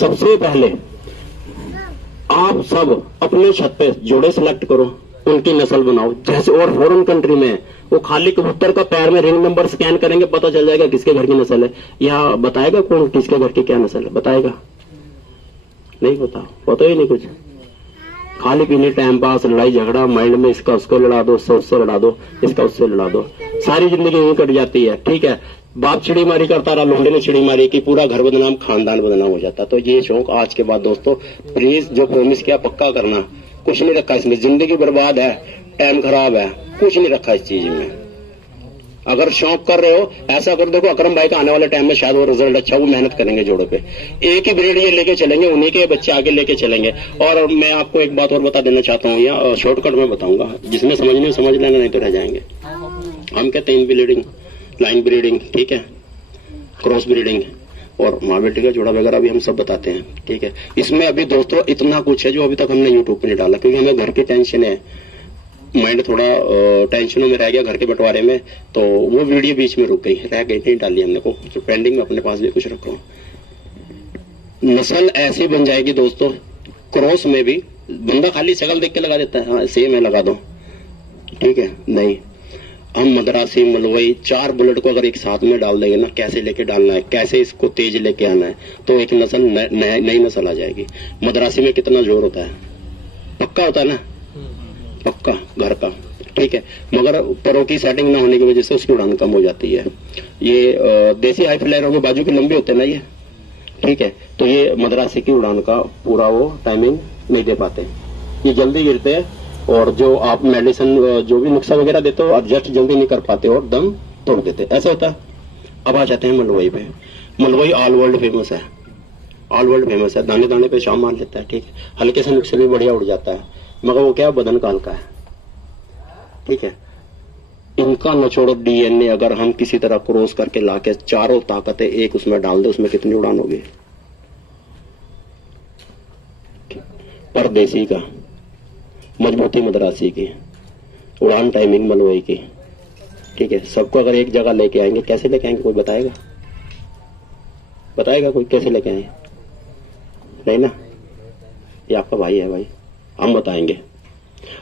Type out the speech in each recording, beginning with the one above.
सबसे पहले आप सब अपने छत पे जोड़े सिलेक्ट करो, उनकी नस्ल बनाओ। जैसे और फॉरेन कंट्री में वो खाली कबूतर का पैर में रिंग नंबर स्कैन करेंगे, पता चल जाएगा किसके घर की नस्ल है। या बताएगा कौन किसके घर की क्या नस्ल है? बताएगा नहीं, पता ही नहीं कुछ। खाली पीने टाइम पास, लड़ाई झगड़ा माइंड में, इसका उसको लड़ा दो, उससे लड़ा दो, इसका उससे लड़ा दो, सारी जिंदगी यूं कट जाती है। ठीक है, बाप चिड़ी मारी करता रहा, लोंडे ने चिड़ी मारी की, पूरा घर बदनाम, खानदान बदनाम हो जाता। तो ये शौक आज के बाद दोस्तों प्लीज जो प्रॉमिस किया पक्का करना। कुछ नहीं रखा इसमें, जिंदगी बर्बाद है, टाइम खराब है, कुछ नहीं रखा इस चीज में। अगर शौक कर रहे हो ऐसा कर, देखो अकरम भाई का आने वाले टाइम में शायद वो रिजल्ट अच्छा, वो मेहनत करेंगे जोड़ों पे, एक ही ब्रीड ये लेके चलेंगे, उन्हीं के बच्चे आगे लेके चलेंगे। और मैं आपको एक बात और बता देना चाहता हूँ, या शॉर्टकट में बताऊंगा, जिसने समझनी हो समझ लेंगे, नहीं तो रह जाएंगे। हम कहते हैं ब्रीडिंग, लाइन ब्रीडिंग, ठीक है, क्रॉस ब्रीडिंग और माँ बेटी का जोड़ा वगैरह भी हम सब बताते हैं। ठीक है, इसमें अभी दोस्तों इतना कुछ है जो अभी तक हमने यूट्यूब पे नहीं डाला, क्योंकि हमें घर की टेंशन है, माइंड थोड़ा टेंशनों में रह गया घर के बंटवारे में, तो वो वीडियो बीच में रुक गई, रह गई, नहीं डाली हमने को। तो पेंडिंग में अपने पास भी कुछ रखा हूँ। नस्ल ऐसी बन जाएगी दोस्तों, क्रॉस में भी बंदा खाली शक्ल देख के लगा देता है, हाँ सेम है लगा दो, ठीक है, नहीं। हम मद्रासी, मलवई, 4 बुलेट को अगर एक साथ में डाल देंगे ना, कैसे लेके डालना है, कैसे इसको तेज लेके आना है, तो एक नस्ल नई नस्ल आ जाएगी। मद्रासी में कितना जोर होता है, पक्का होता है ना, पक्का घर का, ठीक है, मगर परों की सेटिंग ना होने की वजह से उसकी उड़ान कम हो जाती है। ये देसी हाई फ्लायरों के बाजू के लंबे होते हैं ना ये, ठीक है, तो ये मद्रासी की उड़ान का पूरा वो टाइमिंग नहीं दे पाते, ये जल्दी गिरते हैं, और जो आप मेडिसिन जो भी नुस्खा वगैरह देते हो एडजस्ट जल्दी नहीं कर पाते और दम तोड़ देते, ऐसा होता है। अब आ जाते हैं मलवई पे। मलवई ऑल वर्ल्ड फेमस है, ऑल वर्ल्ड फेमस है, दाने दाने पे शाम मार लेता है, ठीक है, हल्के से नुस्खे भी बढ़िया उड़ जाता है, मगर वो क्या बदन का हल्का है, ठीक है। इनका नचोड़ डीएनए अगर हम किसी तरह क्रॉस करके लाके चारों ताकतें एक उसमें डाल दे, उसमें कितनी उड़ान होगी। परदेसी का, मजबूती मद्रासी की, उड़ान टाइमिंग मलवई की, ठीक है, सबको अगर एक जगह लेके आएंगे, कैसे लेके आएंगे कोई बताएगा? बताएगा कोई कैसे लेके आएंगे? नहीं ना, ये आपका भाई है भाई, हम बताएंगे,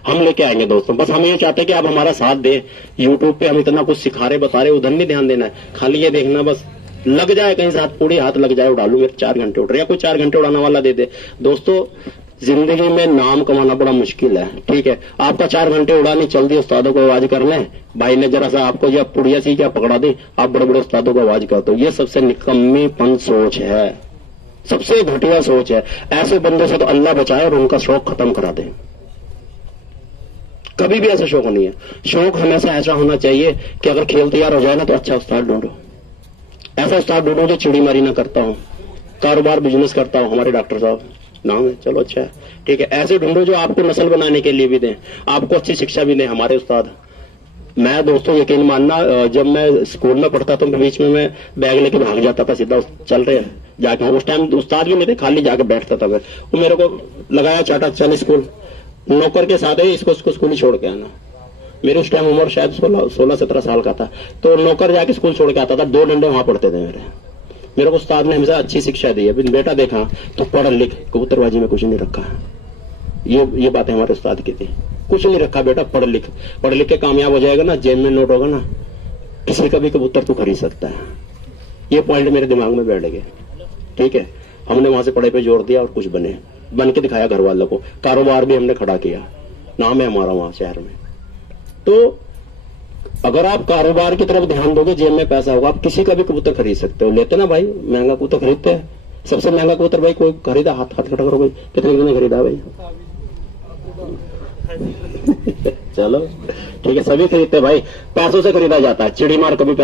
हम लेके आएंगे दोस्तों। बस हम ये चाहते हैं कि आप हमारा साथ दे। यूट्यूब पे हम इतना कुछ सिखा रहे बता रहे, उधर नहीं ध्यान देना है, खाली ये देखना बस लग जाए कहीं साथ पूरी हाथ लग जाए, उड़ा लू मेरे 4 घंटे उड़ रहे, या कोई 4 घंटे उड़ाने वाला दे दे। दोस्तों जिंदगी में नाम कमाना बड़ा मुश्किल है, ठीक है, आपका 4 घंटे उड़ा नहीं, चल दी उस्तादों को आवाज कर ले, भाई ने जरा सा आपको या पुड़िया सी क्या पकड़ा दी, आप बड़े बड़े उस्तादों को आवाज करते हो। ये सबसे निकम्मीपन सोच है, सबसे घटिया सोच है। ऐसे बंदों से तो अल्लाह बचाए और उनका शौक खत्म करा दे। कभी भी ऐसा शौक नहीं है। शौक हमेशा ऐसा होना चाहिए कि अगर खेल तैयार हो जाए ना तो अच्छा उस्ताद ढूंढो, ऐसा उस्ताद ढूंढो जो चिड़ी मारी ना करता हूं, कारोबार बिजनेस करता हूं। हमारे डॉक्टर साहब नाम है, चलो अच्छा है, ठीक है, ऐसे ढूंढो जो आपको नस्ल बनाने के लिए भी दें, आपको अच्छी शिक्षा भी दें। हमारे उस्ताद, मैं दोस्तों यकीन मानना, जब मैं स्कूल में पढ़ता था तो बीच में मैं बैग लेके भाग जाता था, सीधा चल रहे जाके, उस टाइम उस्ताद भी नहीं थे, खाली जाके बैठता था मैं। वो मेरे को लगाया चाटा, चल स्कूल, नौकर के साथ है, इसको स्कूल ही छोड़ के आना। मेरी उस टाइम उम्र शायद 16-17 साल का था, तो नौकर जाके स्कूल छोड़ के आता था, 2 डंडे वहां पड़ते थे मेरे को उस्ताद ने हमेशा अच्छी शिक्षा दी है। बेटा देखा तो पढ़ लिख, कबूतरबाजी में कुछ नहीं रखा है, ये बातें हमारे उस्ताद की थी, कुछ नहीं रखा बेटा, पढ़ लिख के कामयाब हो जाएगा ना, जेब में नोट होगा ना, किसी का भी कबूतर तू खरीद सकता है। ये पॉइंट मेरे दिमाग में बैठ गए, ठीक है। हमने वहां से पढ़ाई पे जोर दिया और कुछ बन के दिखाया घर वालों को, कारोबार भी हमने खड़ा किया, नाम है हमारा वहां शहर में। तो अगर आप कारोबार की तरफ ध्यान दोगे, जेब में पैसा होगा, आप किसी का भी कबूतर खरीद सकते हो। लेते ना भाई, महंगा कबूतर खरीदते हैं, सबसे महंगा कबूतर भाई कोई खरीदा, हाथ खड़ा करो भाई, कितने खरीदा भाई? चलो ठीक है, सभी खरीदते भाई, पैसों से खरीदा जाता है। चिड़ी मार कभी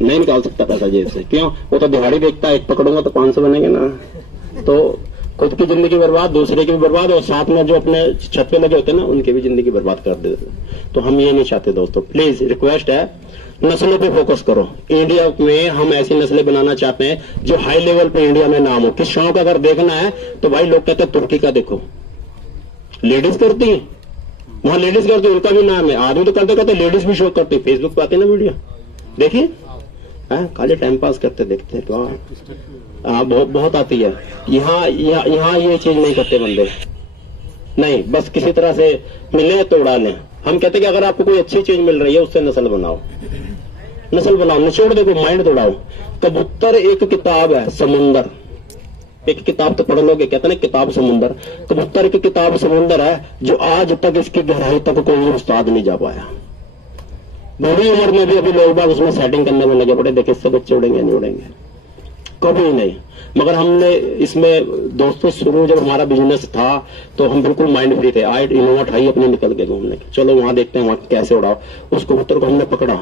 नहीं निकाल सकता पैसा जेब से, क्यों? वो तो दिहाड़ी देखता है, एक पकड़ूंगा तो 500 बनेंगे ना। तो खुद की जिंदगी बर्बाद, दूसरे की भी बर्बाद, और साथ में जो अपने छत पे लगे होते हैं ना, उनकी भी जिंदगी बर्बाद कर देते। तो हम ये नहीं चाहते दोस्तों, प्लीज रिक्वेस्ट है, नस्लों पे फोकस करो। इंडिया में हम ऐसी नस्लें बनाना चाहते हैं जो हाई लेवल पे इंडिया में नाम हो। किस शौक अगर देखना है तो भाई लोग कहते हैं तुर्की का देखो, लेडीज करती है वहां, लेडीज करती है, उनका भी नाम है। आदमी तो करते करते लेडीज भी शौक करती है, फेसबुक पे आते ना वीडियो, देखिए खाली टाइम पास करते देखते हैं तो हाँ बहुत आती है। यहाँ ये चीज नहीं करते बंदे, नहीं बस किसी तरह से मिले तो उड़ा लें। हम कहते हैं कि अगर आपको कोई अच्छी चीज मिल रही है उससे नस्ल बनाओ, निचोड़ देखो, माइंड तोड़ाओ। कबूतर एक किताब है, समुंदर। एक किताब तो पढ़ लोगे, कहते हैं ना किताब समुंदर। कबूतर की किताब समुंदर है जो आज तक इसकी गहराई तक कोई उस्ताद नहीं जा पाया। बड़ी उम्र में भी अभी लोग बाग उसमें सेटिंग करने में लगे पड़े, देखे इससे बच्चे उड़ेंगे नहीं उड़ेंगे, कभी नहीं। मगर हमने इसमें दोस्तों शुरू जब हमारा बिजनेस था तो हम बिल्कुल माइंड फ्री थे। आई इनोवा उठाई अपने निकल के घूमने, चलो वहां देखते हैं वहां कैसे उड़ाओ। उस कबूतर को हमने पकड़ा,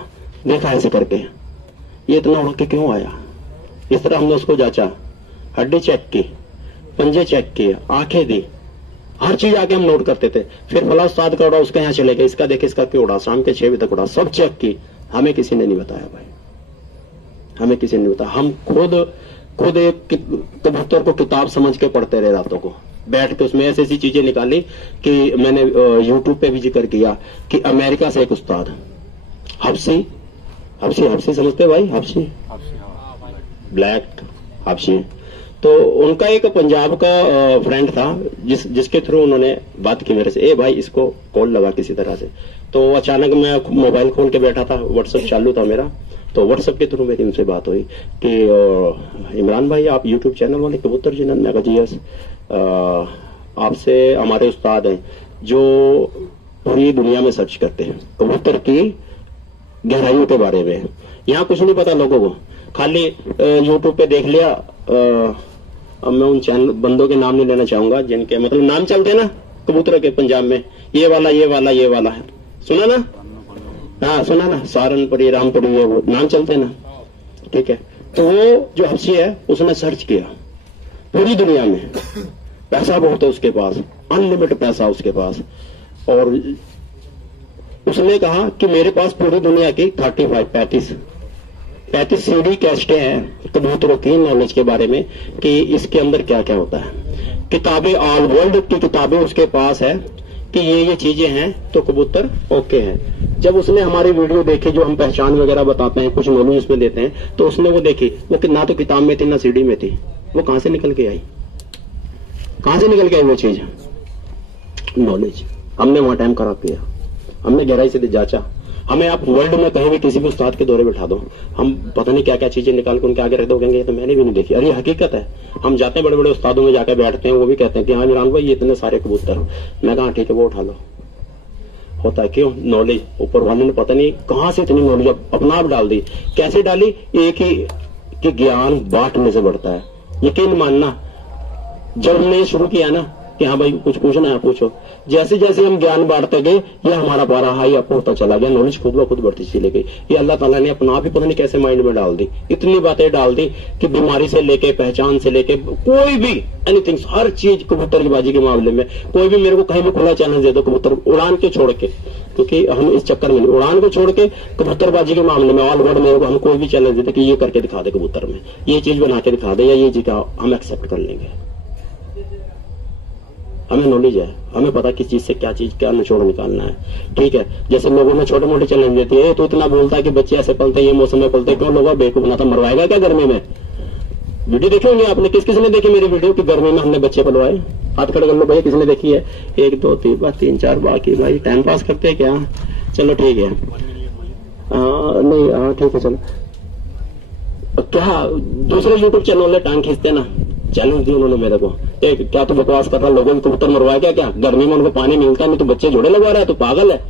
देखा ऐसे करके ये इतना उड़ के क्यों आया, इस तरह हमने उसको जांचा, हड्डी चेक की, पंजे चेक किए, आंखें दी, हर चीज आके हम नोट करते थे। फिर फला उस्ताद का उड़ा, उसका यहाँ चले गए, इसका देखे इसका क्यों उड़ा, शाम के 6 बजे तक उड़ा, सब चेक की। हमें किसी ने नहीं बताया भाई, हमें किसी ने नहीं बताया। हम खुद एक कबूतर को किताब समझ के पढ़ते रहे, रातों को बैठ के उसमें ऐसी ऐसी चीजें निकाली कि मैंने यूट्यूब पे भी जिक्र किया कि अमेरिका से एक उस्ताद हब्सी समझते भाई, हब्सी ब्लैक हब्सी, तो उनका एक पंजाब का फ्रेंड था जिसके थ्रू उन्होंने बात की मेरे से, ए भाई इसको कॉल लगा किसी तरह से। तो अचानक मैं मोबाइल खोल के बैठा था, व्हाट्सएप चालू था मेरा, तो व्हाट्सएप के थ्रू मेरी उनसे बात हुई कि इमरान भाई आप यूट्यूब चैनल वाले कबूतर जिन्होंने, मैं कहा जी यस, आपसे हमारे उस्ताद हैं जो पूरी दुनिया में सर्च करते हैं कबूतर की गहराइयों के बारे में। यहाँ कुछ नहीं पता लोगों को, खाली यूट्यूब पे देख लिया। अब मैं उन चैनल बंदों के नाम नहीं लेना चाहूंगा जिनके मतलब नाम चलते ना कबूतर के पंजाब में, ये वाला है, सुना ना, हाँ सुना ना, सहारनपुरी, रामपुरी, ये वो नाम चलते ना, ठीक है। तो वो जो हब्सी है उसने सर्च किया पूरी दुनिया में, पैसा बहुत है उसके पास, अनलिमिटेड पैसा उसके पास, और उसने कहा कि मेरे पास पूरी दुनिया की 35 सीडी कैस्टें हैं कबूतरों की नॉलेज के बारे में कि इसके अंदर क्या क्या होता है। किताबें ऑल वर्ल्ड की किताबें उसके पास है कि ये चीजें हैं तो कबूतर ओके है। जब उसने हमारी वीडियो देखी जो हम पहचान वगैरह बताते हैं, कुछ नॉलेज उसमें देते हैं, तो उसने वो देखी, वो ना तो किताब में थी ना सीडी में थी, वो कहां से निकल के आई, वो चीज नॉलेज। हमने वहां टाइम खराब किया, हमने गहराई से जांचा। हमें आप वर्ल्ड में कहीं भी किसी भी उस्ताद के दौरे बिठा दो, हम पता नहीं क्या क्या चीजें निकाल के उनके आगे रख दो, कहेंगे तो मैंने भी नहीं देखी। अरे हकीकत है, हम जाते हैं बड़े बड़े उस्तादों में जाकर बैठते हैं, वो भी कहते हैं कि हाँ इमरान भाई ये इतने सारे कबूतर। मैं कहा ठीक है वो उठा लो। होता है क्यों, नॉलेज ऊपर वाले ने पता नहीं कहां से इतनी नॉलेज अपना आप डाल दी। कैसे डाली, एक ही कि ज्ञान बांटने से बढ़ता है। यकीन मानना, जब हमने शुरू किया ना कि हाँ भाई कुछ पूछना है पूछो, जैसे जैसे हम ज्ञान बांटते गए ये हमारा पारा हाई अप होता चला गया, नॉलेज खुद ब खुद बढ़ती चली गई। ये अल्लाह ताला ने अपना आप ही पता नहीं कैसे माइंड में डाल दी, इतनी बातें डाल दी कि बीमारी से लेके पहचान से लेके कोई भी एनीथिंग, हर चीज कबूतर की बाजी के मामले में। कोई भी मेरे को कहीं भी खुला चैलेंज दे दो कबूतर उड़ान के छोड़ के, क्योंकि हम इस चक्कर में उड़ान को छोड़ के कबूतरबाजी के मामले में ऑल वर्ल्ड मेरे को हम कोई भी चैलेंज देते कि ये करके दिखा दे कबूतर में, ये चीज बना के दिखा दे या ये चीज हम एक्सेप्ट कर लेंगे। हमें नॉलेज है, हमें पता किस चीज से क्या चीज क्या निचोड़ निकालना है, ठीक है। जैसे लोगों ने छोटे मोटे चैलेंज देते हैं, तो इतना बोलता है कि बच्चे ऐसे पलते ये मौसम में पलते, क्यों लोग बेवकूफ बनाता, मरवाएगा क्या गर्मी में। वीडियो देखी होंगे आपने, किस किसने देखी मेरी वीडियो कि गर्मी में हमने बच्चे पलवाए, हाथ खड़े कर लो भैया किसने देखी है। 1 2 3 4 बाकी भाई टाइम पास करते हैं क्या, चलो ठीक है, नहीं हाँ ठीक है चलो। क्या दूसरे यूट्यूब चैनल ने टांग खींचते ना, चैलेंज दी उन्होंने मेरे को, क्या तो बकवास कर रहा, लोगों को कबूतर मरवाया क्या, गर्मी में उनको पानी मिलता नहीं तो बच्चे जोड़े लगवा रहा है, तो पागल है।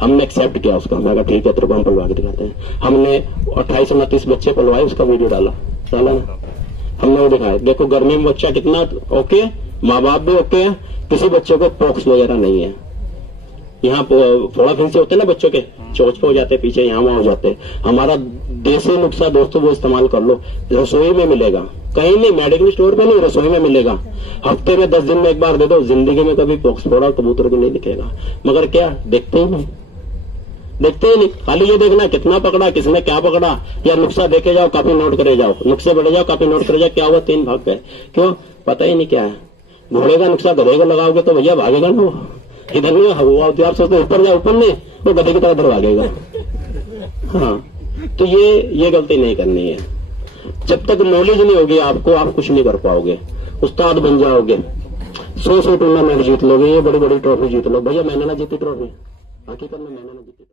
हमने एक्सेप्ट किया उसका, मैं कहा ठीक है तेरे को हम पलवा के दिखाते हैं। हमने 28-29 बच्चे पलवाए, उसका वीडियो डाला ना, हमने वो दिखाया, देखो गर्मी में बच्चा कितना ओके है, माँ बाप भी ओके है, किसी बच्चे को पॉक्स वगैरह नहीं है। यहाँ फोड़ा फिंसे होते हैं ना बच्चों के, चोच पे हो जाते पीछे, यहाँ वहां हो जाते। हमारा देसी नुस्खा दोस्तों वो इस्तेमाल कर लो, रसोई में मिलेगा, कहीं नहीं, मेडिकल स्टोर पे नहीं, रसोई में मिलेगा। हफ्ते में 10 दिन में एक बार दे दो, जिंदगी में कभी पॉक्स फोड़ा कबूतर को नहीं दिखेगा। मगर क्या देखते ही नहीं, खाली ये देखना कितना पकड़ा, किसने क्या पकड़ा, या नुस्खा देखे जाओ काफी नोट करे जाओ, नुस्खे बढ़े जाओ काफी नोट करे जाओ, क्या हुआ 3 भाग गए, क्यों पता ही नहीं क्या है। घोड़े का नुस्खा गधे को लगाओगे तो भैया भागेगा ना, इधर नहीं हुआ, आप सोचते ऊपर जाए, ऊपर नहीं, वो गधे की तरह इधर भागेगा। हाँ तो ये गलती नहीं करनी है। जब तक नॉलेज नहीं होगी आपको, आप कुछ नहीं कर पाओगे। उस्ताद बन जाओगे, 100 टूर्नामेंट जीत लोगे, ये बड़ी बड़ी ट्रॉफी जीत लो। भैया मैंने ना जीती ट्रॉफी, हकीकत में मैंने ना जीती।